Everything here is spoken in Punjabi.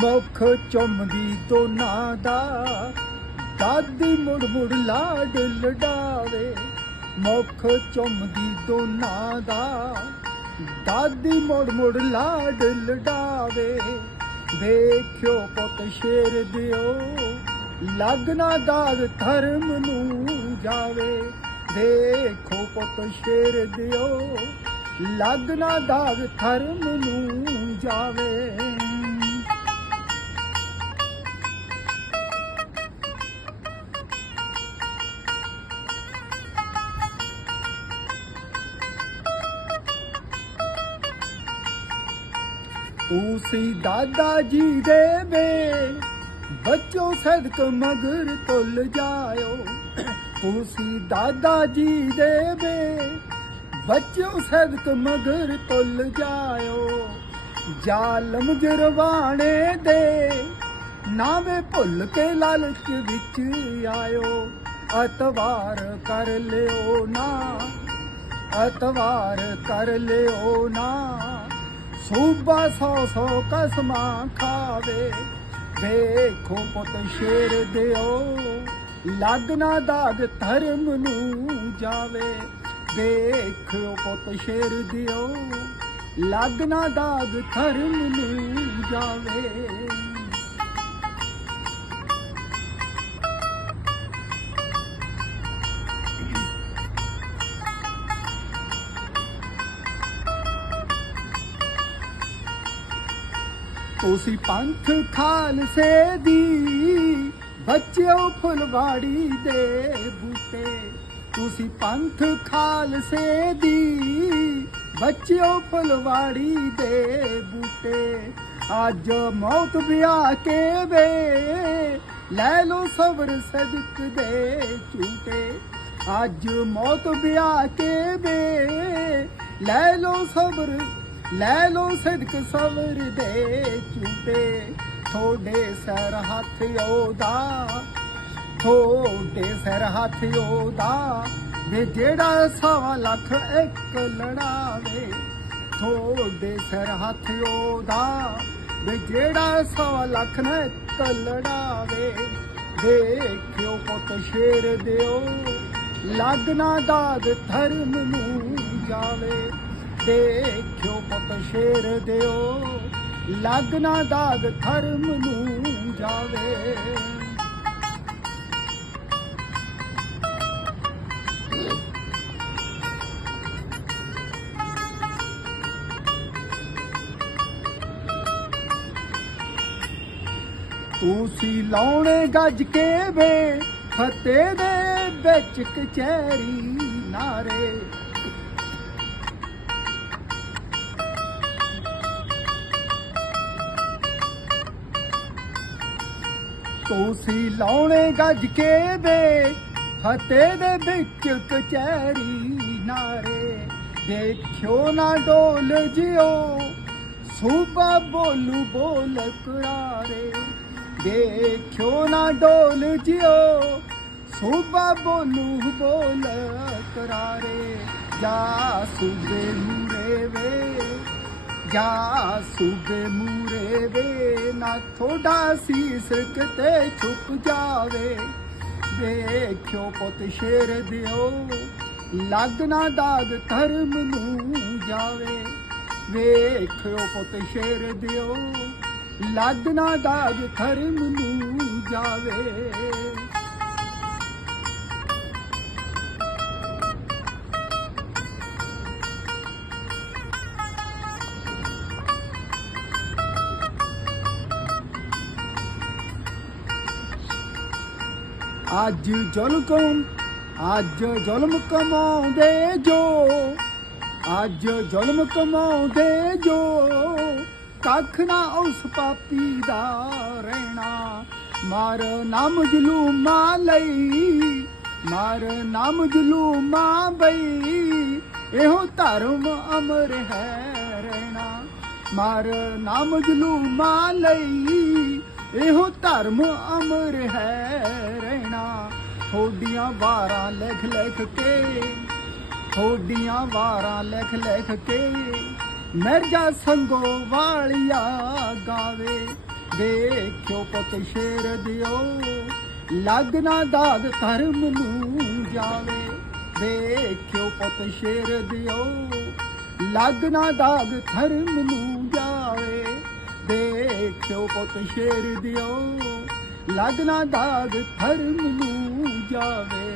ਮੁਖ ਚੁੰਮਦੀ ਦੋਨਾਂ ਦਾ। ਦਾਦੀ ਮੁੜ ਮੁੜ ਲਾਡ ਲਡਾਵੇ, ਮੁਖ ਚੁੰਮਦੀ ਦੋਨਾਂ ਦਾ। ਦਾਦੀ ਮੁੜ ਮੁੜ ਲਾਡ ਲਡਾਵੇ, ਵੇਖਿਓ ਪੁੱਤ ਸ਼ੇਰ ਦਿਓ, ਲੱਗਣਾ ਦਾਗ ਧਰਮ ਨੂੰ ਜਾਵੇ। ਦੇਖੋ ਪੁੱਤ ਸ਼ੇਰ ਦਿਓ, ਲੱਗਣਾ ਦਾਗ ਧਰਮ ਨੂੰ ਜਾਵੇ। ਉਸੇ ਦਾਦਾ ਜੀ ਦੇ ਵੇ ਬੱਚੋ ਸਦਕ ਮਗਰ ਤੁਲ ਜਾਇਓ। ਉਸੇ ਦਾਦਾ ਜੀ ਦੇ ਵੇ ਬੱਚੋ ਸਦਕ ਮਗਰ ਤੁਲ ਜਾਇਓ। ਜ਼ਾਲਮ ਜਰਵਾਣੇ ਦੇ ਨਾਵੇਂ ਭੁੱਲ ਕੇ ਲਾਲਚ ਵਿੱਚ ਆਇਓ। ਅਤਵਾਰ ਕਰ ਲਿਓ ਨਾ, ਅਤਵਾਰ ਕਰ ਲਿਓ ਨਾ। ਸੂਬਾ ਸੌ ਸੌ ਕਸਮਾਂ ਖਾਵੇ। ਵੇਖੋ ਪੁੱਤ ਸ਼ੇਰ ਦਿਓ, ਲੱਗਣਾ ਦਾਗ ਧਰਮ ਨੂੰ ਜਾਵੇ। ਵੇਖੋ ਪੁੱਤ ਸ਼ੇਰ ਦਿਓ, ਲੱਗਣਾ ਦਾਗ ਧਰਮ ਨੂੰ ਜਾਵੇ। ਤੁਸੀਂ ਪੰਥ ਖਾਲਸੇ ਦੀ। ਬੱਚਿਓ ਫੁਲਵਾੜੀ ਦੇ ਬੂਟੇ ਤੁਸੀਂ ਪੰਥ ਖਾਲਸੇ ਦੀ। ਬੱਚਿਓ ਫੁਲਵਾੜੀ ਦੇ ਬੂਟੇ, ਅੱਜ ਮੌਤ ਵਿਆਹ ਕੇ ਵੇ ਲੈ ਲੋ ਸਬਰ ਸਦਕ ਦੇ ਝੂਟੇ, ਅੱਜ ਮੌਤ ਵਿਆਹ ਕੇ ਵੇ ਲੈ ਲੋ ਸਬਰ ਲੈ ਲੋ ਸਦਕ ਸਬਰ ਦੇ ਝੂਟੇ ਥੋੜੇ ਸਰ ਹੱਥ ਉਹਦਾ ਥੋੜੇ ਸਰ ਹੱਥ ਉਹਦਾ, ਵੇ ਜਿਹੜਾ ਸਵਾ ਲੱਖ ਇੱਕ ਲੜਾਵੇ ਥੋੜੇ ਸਰ ਹੱਥ ਉਹਦਾ, ਵੇ ਜਿਹੜਾ ਸਵਾ ਲੱਖ ਨਾ ਇੱਕ ਲੜਾਵੇ ਵੇਖਿਓ ਪੁੱਤ ਸ਼ੇਰ ਦਿਓ ਲੱਗਣਾ ਦਾਦ ਧਰਮ ਨੂੰ ਜਾਵੇ। ਦੇਖਿਓ ਪੁੱਤ ਸ਼ੇਰ ਦਿਓ, ਲੱਗਣਾ ਦਾਗ ਧਰਮ ਨੂੰ ਜਾਵੇ। ਤੁਸੀਂ ਲਾਉਣੇ ਗੱਜ ਕੇ ਵੇ ਫਤਿਹ ਦੇ ਵਿੱਚ ਕਚਹਿਰੀ ਨਾਰੇ। ਤੁਸੀਂ ਲਾਉਣੇ ਗੱਜ ਕੇ ਦੇ ਫਤਿਹ ਦੇ ਵਿੱਚ ਕਚਹਿਰੀ ਨਾਰੇ। ਦੇਖਿਓ ਨਾ ਡੋਲ ਜਿਓ, ਸੂਬਾ ਬੋਲੂ ਬੋਲ ਕਰਾਰੇ। ਦੇਖਿਓ ਨਾ ਡੋਲ ਜਿਓ, ਸੂਬਾ ਬੋਲੂ ਬੋਲ ਕਰਾਰੇ। ਜਾ ਸੂਬੇ ਮੂਰੇ ਵੇ ਜਾ ਸੂਬੇ ਮੂਰੇ ਵੇ, ਨਾ ਥੋੜਾ ਸੀਸ ਕਿਤੇ ਛੁਪ ਜਾਵੇ। ਵੇਖਿਓ ਪੁੱਤ ਸ਼ੇਰ ਦਿਓ ਲੱਗਣਾ ਦਾਗ ਧਰਮ ਨੂੰ ਜਾਵੇ। ਵੇਖਿਓ ਪੁੱਤ ਸ਼ੇਰ ਦਿਓ ਲੱਗਣਾ ਦਾਗ ਧਰਮ ਨੂੰ ਜਾਵੇ। ਅੱਜ ਜ਼ੁਲਮ ਅੱਜ ਜ਼ੁਲਮ ਕਮਾਉਂਦੇ ਜੋ। ਅੱਜ ਜ਼ੁਲਮ ਕਮਾਉਂਦੇ ਜੋ। ਕੱਖ ਨਾ ਉਸ ਪਾਪੀ ਦਾ ਰਹਿਣਾ। ਮਾਰ ਨਾਮ ਜਲੂਮਾਂ ਲਈ, ਮਾਰ ਨਾਮ ਜਲੂਮਾਂ ਬਈ। ਇਹੋ ਧਰਮ ਅਮਰ ਹੈ ਰਹਿਣਾ। ਮਾਰ ਨਾਮ ਜਲੂਮਾਂ ਲਈ ਇਹੋ ਧਰਮ ਅਮਰ ਹੈ ਰਹਿਣਾ। ਥੋਡੀਆਂ ਵਾਰਾਂ ਲਿਖ ਲਿਖ ਕੇ ਥੋਡੀਆਂ ਵਾਰਾਂ ਲਿਖ ਲਿਖ ਕੇ ਮਿਰਜਾ ਸੰਗੋ ਵਾਲੀਆ ਗਾਵੇ। ਵੇਖਿਓ ਪੁੱਤ ਸ਼ੇਰ ਦਿਓ ਲੱਗਣਾ ਦਾਗ ਧਰਮ ਨੂੰ ਜਾਵੇ। ਵੇਖਿਓ ਪਤ ਸ਼ੇਰ ਦਿਓ ਲੱਗਣਾ ਦਾਗ ਧਰਮ ਨੂੰ ਦੇਖਿਓ ਪੁੱਤ ਸ਼ੇਰ ਦਿਓ। ਲੱਗਣਾ ਦਾਗ ਧਰਮ ਨੂੰ ਜਾਵੇ।